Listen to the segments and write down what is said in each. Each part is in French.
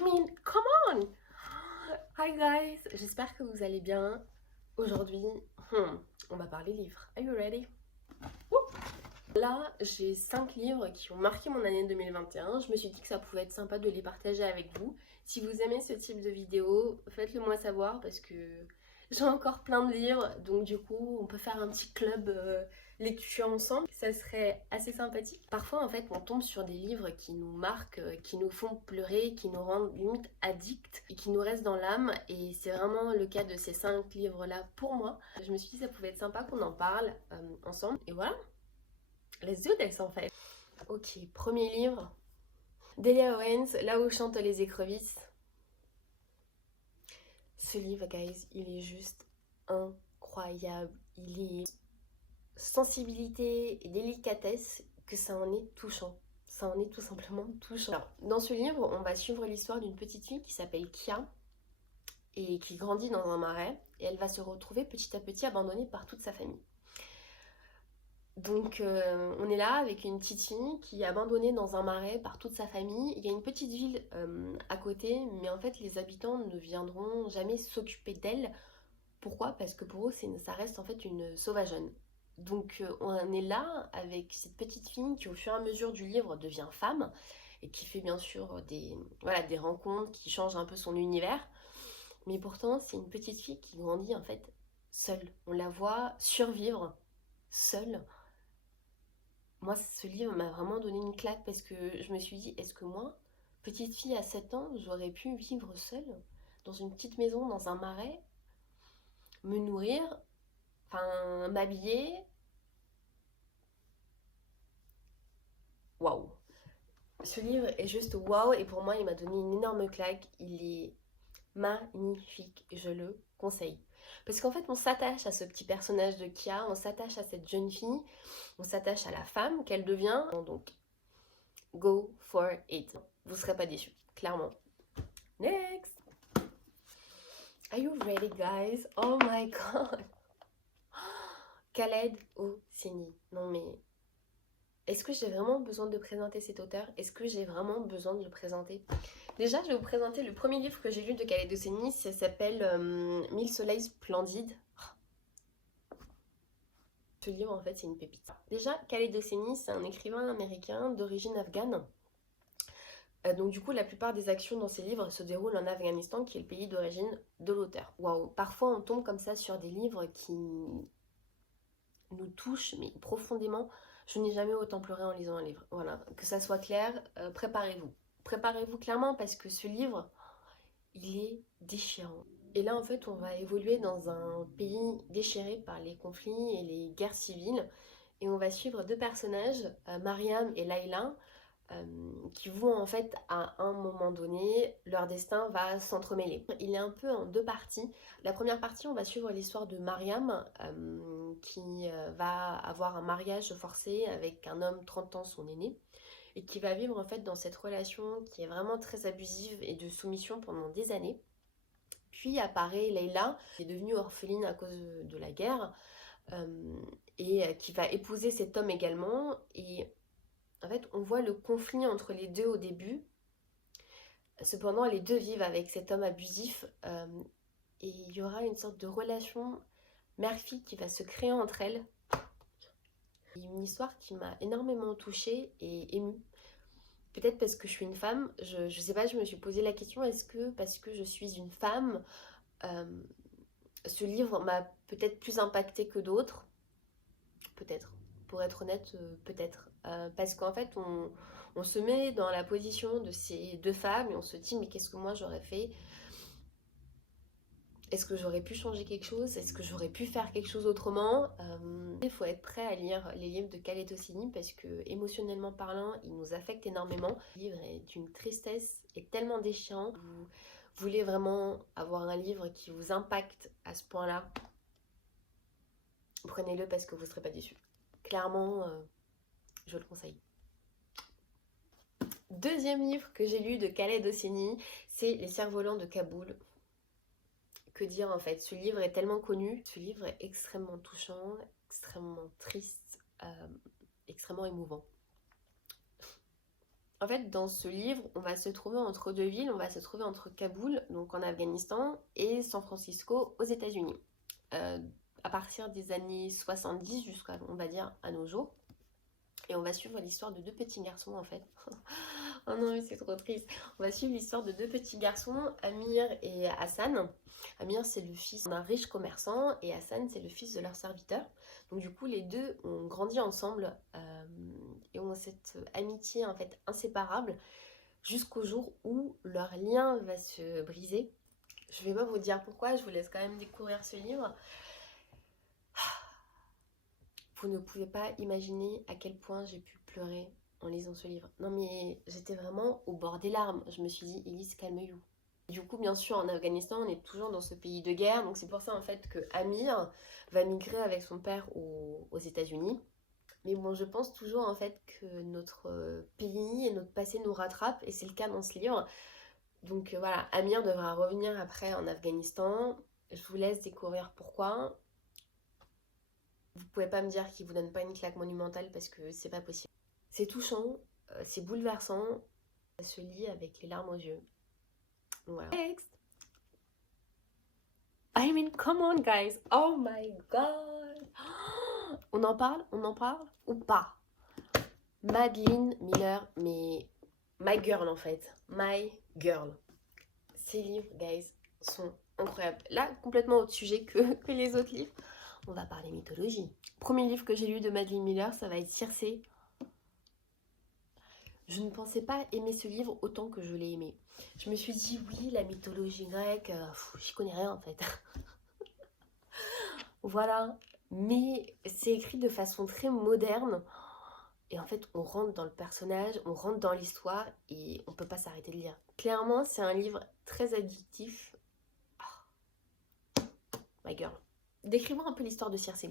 I mean, come on! Hi guys, j'espère que vous allez bien. Aujourd'hui, on va parler livres. Are you ready? Là, j'ai 5 livres qui ont marqué mon année 2021. Je me suis dit que ça pouvait être sympa de les partager avec vous. Si vous aimez ce type de vidéo, faites-le moi savoir parce que j'ai encore plein de livres. Donc du coup, on peut faire un petit club lecture ensemble. Ça serait assez sympathique. Parfois, en fait, on tombe sur des livres qui nous marquent, qui nous font pleurer, qui nous rendent limite addicts et qui nous restent dans l'âme. Et c'est vraiment le cas de ces 5 livres-là pour moi. Je me suis dit que ça pouvait être sympa qu'on en parle ensemble. Et voilà. Let's do this en fait. Ok, premier livre. Delia Owens, Là où chantent les écrevisses. Ce livre, guys, il est juste incroyable. Il est sensibilité et délicatesse que ça en est touchant. Ça en est tout simplement touchant. Alors, dans ce livre, on va suivre l'histoire d'une petite fille qui s'appelle Kia et qui grandit dans un marais et elle va se retrouver petit à petit abandonnée par toute sa famille. Donc on est là avec une petite fille qui est abandonnée dans un marais par toute sa famille. Il y a une petite ville à côté, mais en fait les habitants ne viendront jamais s'occuper d'elle. Pourquoi? Parce que pour eux ça reste en fait une sauvageonne. Donc on est là avec cette petite fille qui au fur et à mesure du livre devient femme et qui fait bien sûr des rencontres, qui changent un peu son univers. Mais pourtant c'est une petite fille qui grandit en fait seule. On la voit survivre seule. Moi, ce livre m'a vraiment donné une claque parce que je me suis dit, est-ce que moi, petite fille à 7 ans, j'aurais pu vivre seule dans une petite maison, dans un marais, me nourrir, enfin m'habiller. Waouh! Ce livre est juste waouh et pour moi, il m'a donné une énorme claque. Il est magnifique, je le conseille. Parce qu'en fait, on s'attache à ce petit personnage de Kia, on s'attache à cette jeune fille, on s'attache à la femme qu'elle devient. Donc, go for it. Vous ne serez pas déçus, clairement. Next! Are you ready, guys? Oh my god! Khaled Hosseini. Non mais, est-ce que j'ai vraiment besoin de présenter cet auteur? Est-ce que j'ai vraiment besoin de le présenter? Déjà, je vais vous présenter le premier livre que j'ai lu de Khaled Hosseini. Ça s'appelle 1000 soleils splendides. Ce livre, en fait, c'est une pépite. Déjà, Khaled Hosseini, c'est un écrivain américain d'origine afghane. Donc du coup, la plupart des actions dans ces livres se déroulent en Afghanistan, qui est le pays d'origine de l'auteur. Waouh! Parfois, on tombe comme ça sur des livres qui nous touchent, mais profondément. Je n'ai jamais autant pleuré en lisant un livre. Voilà, que ça soit clair, préparez-vous. Préparez-vous clairement parce que ce livre, il est déchirant. Et là, en fait, on va évoluer dans un pays déchiré par les conflits et les guerres civiles. Et on va suivre deux personnages, Mariam et Layla, qui vont en fait à un moment donné, leur destin va s'entremêler. Il est un peu en deux parties. La première partie, on va suivre l'histoire de Mariam qui va avoir un mariage forcé avec un homme 30 ans, son aîné, et qui va vivre en fait dans cette relation qui est vraiment très abusive et de soumission pendant des années. Puis apparaît Leila, qui est devenue orpheline à cause de la guerre, et qui va épouser cet homme également. Et en fait, on voit le conflit entre les deux au début. Cependant, les deux vivent avec cet homme abusif et il y aura une sorte de relation mère-fille qui va se créer entre elles. Une histoire qui m'a énormément touchée et émue. Peut-être parce que je suis une femme, je sais pas, je me suis posé la question, est-ce que parce que je suis une femme, ce livre m'a peut-être plus impactée que d'autres? Peut-être. Pour être honnête, peut-être. Parce qu'en fait, on se met dans la position de ces deux femmes et on se dit, mais qu'est-ce que moi j'aurais fait? Est-ce que j'aurais pu changer quelque chose? Est-ce que j'aurais pu faire quelque chose autrement? Il faut être prêt à lire les livres de Khaled Hosseini parce que, émotionnellement parlant, il nous affecte énormément. Le livre est d'une tristesse et tellement déchirant. Vous voulez vraiment avoir un livre qui vous impacte à ce point-là, prenez-le parce que vous ne serez pas déçus. Clairement, je le conseille. Deuxième livre que j'ai lu de Khaled Hosseini, c'est Les cerfs-volants de Kaboul. Que dire en fait? Ce livre est tellement connu, ce livre est extrêmement touchant, extrêmement triste, extrêmement émouvant. En fait, dans ce livre, on va se trouver entre deux villes. On va se trouver entre Kaboul, donc en Afghanistan, et San Francisco, aux États-Unis. Euh, à partir des années 70 jusqu'à, on va dire, à nos jours. Et on va suivre l'histoire de deux petits garçons, en fait. Oh non, mais c'est trop triste. On va suivre l'histoire de deux petits garçons, Amir et Hassan. Amir, c'est le fils d'un riche commerçant et Hassan, c'est le fils de leur serviteur. Donc du coup, les deux ont grandi ensemble et ont cette amitié en fait inséparable jusqu'au jour où leur lien va se briser. Je vais pas vous dire pourquoi, je vous laisse quand même découvrir ce livre. Vous ne pouvez pas imaginer à quel point j'ai pu pleurer en lisant ce livre. Non mais j'étais vraiment au bord des larmes. Je me suis dit, Elise, calme-you. Du coup, bien sûr, en Afghanistan, on est toujours dans ce pays de guerre. Donc c'est pour ça en fait que Amir va migrer avec son père aux États-Unis. Mais bon, je pense toujours en fait que notre pays et notre passé nous rattrapent. Et c'est le cas dans ce livre. Donc voilà, Amir devra revenir après en Afghanistan. Je vous laisse découvrir pourquoi. Vous pouvez pas me dire qu'il vous donne pas une claque monumentale parce que c'est pas possible. C'est touchant, c'est bouleversant, ça se lit avec les larmes aux yeux. Voilà. Next. I mean, come on guys, oh my god. On en parle ou pas? Madeline Miller, mais my girl en fait, my girl. Ces livres, guys, sont incroyables. Là, complètement autre sujet que les autres livres. On va parler mythologie. Premier livre que j'ai lu de Madeline Miller, ça va être Circé. Je ne pensais pas aimer ce livre autant que je l'ai aimé. Je me suis dit, oui, la mythologie grecque, j'y connais rien en fait. Voilà. Mais c'est écrit de façon très moderne. Et en fait, on rentre dans le personnage, on rentre dans l'histoire et on peut pas s'arrêter de lire. Clairement, c'est un livre très addictif. Oh, my girl. Décris-moi un peu l'histoire de Circé.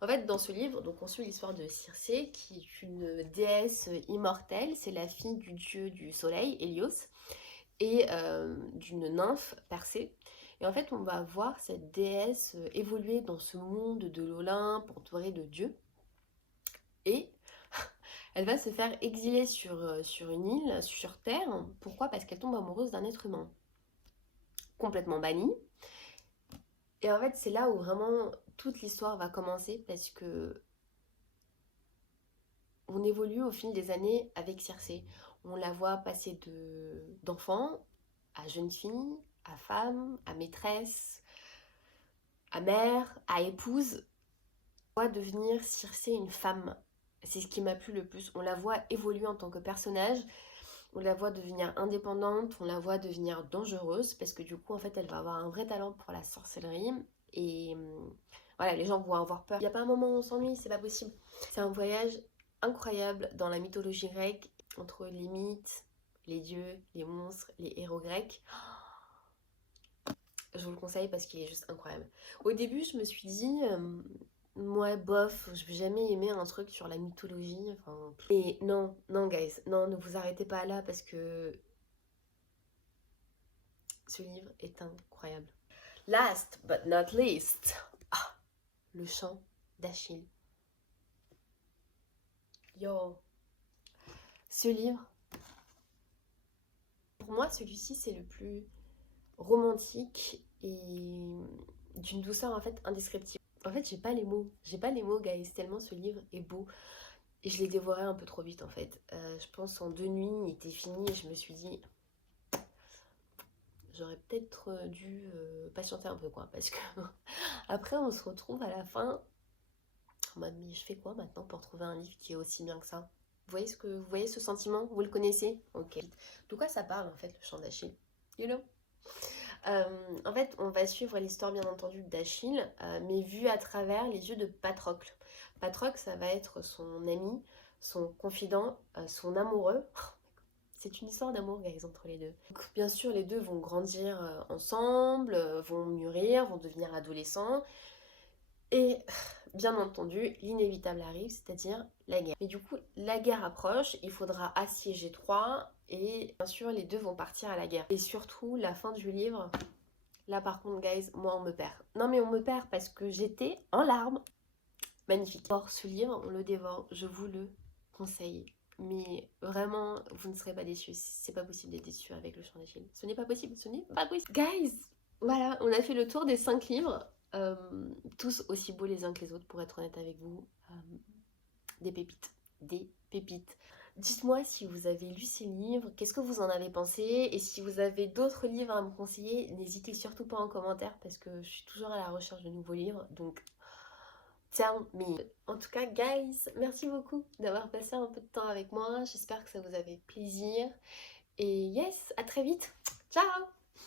En fait, dans ce livre, donc on suit l'histoire de Circé, qui est une déesse immortelle. C'est la fille du dieu du soleil, Hélios, et d'une nymphe, Persée. Et en fait, on va voir cette déesse évoluer dans ce monde de l'Olympe, entourée de dieux. Et elle va se faire exiler sur une île, sur Terre. Pourquoi? Parce qu'elle tombe amoureuse d'un être humain. Complètement banni. Et en fait, c'est là où vraiment toute l'histoire va commencer parce que on évolue au fil des années avec Circé. On la voit passer d'enfant à jeune fille, à femme, à maîtresse, à mère, à épouse. On voit devenir Circé une femme. C'est ce qui m'a plu le plus. On la voit évoluer en tant que personnage. On la voit devenir indépendante, on la voit devenir dangereuse parce que du coup en fait elle va avoir un vrai talent pour la sorcellerie et voilà, les gens vont avoir peur. Il n'y a pas un moment où on s'ennuie, c'est pas possible. C'est un voyage incroyable dans la mythologie grecque entre les mythes, les dieux, les monstres, les héros grecs. Je vous le conseille parce qu'il est juste incroyable. Au début je me suis dit moi, bof, je vais jamais aimer un truc sur la mythologie. Enfin, et non, non, guys, non, ne vous arrêtez pas là parce que ce livre est incroyable. Last but not least, le chant d'Achille. Yo, ce livre, pour moi, celui-ci, c'est le plus romantique et d'une douceur en fait indescriptible. En fait, j'ai pas les mots, guys, tellement ce livre est beau. Et je l'ai dévoré un peu trop vite en fait. Je pense en 2 nuits, il était fini et je me suis dit, j'aurais peut-être dû patienter un peu quoi. Parce que après, on se retrouve à la fin en mode, mais je fais quoi maintenant pour trouver un livre qui est aussi bien que ça? Vous voyez ce sentiment? Vous le connaissez? Ok. De quoi ça parle en fait, le chant d'Achille? You know? En fait, on va suivre l'histoire bien entendu d'Achille, mais vue à travers les yeux de Patrocle. Patrocle, ça va être son ami, son confident, son amoureux. C'est une histoire d'amour, guys, entre les deux. Donc, bien sûr, les deux vont grandir ensemble, vont mûrir, vont devenir adolescents. Et bien entendu, l'inévitable arrive, c'est-à-dire la guerre. Mais du coup, la guerre approche, il faudra assiéger Troie, et bien sûr, les deux vont partir à la guerre. Et surtout, la fin du livre, là par contre, guys, moi on me perd. Non mais on me perd parce que j'étais en larmes. Magnifique. Or, ce livre, on le dévore, je vous le conseille mais vraiment, vous ne serez pas déçus. C'est pas possible d'être déçu avec le Chant d'Achille. Ce n'est pas possible, ce n'est pas possible. Guys, voilà, on a fait le tour des 5 livres, tous aussi beaux les uns que les autres, pour être honnête avec vous. Des pépites, des pépites. Dites-moi si vous avez lu ces livres, qu'est-ce que vous en avez pensé, et si vous avez d'autres livres à me conseiller, n'hésitez surtout pas en commentaire parce que je suis toujours à la recherche de nouveaux livres, donc tell me. En tout cas, guys, merci beaucoup d'avoir passé un peu de temps avec moi, j'espère que ça vous a fait plaisir, et yes, à très vite, ciao!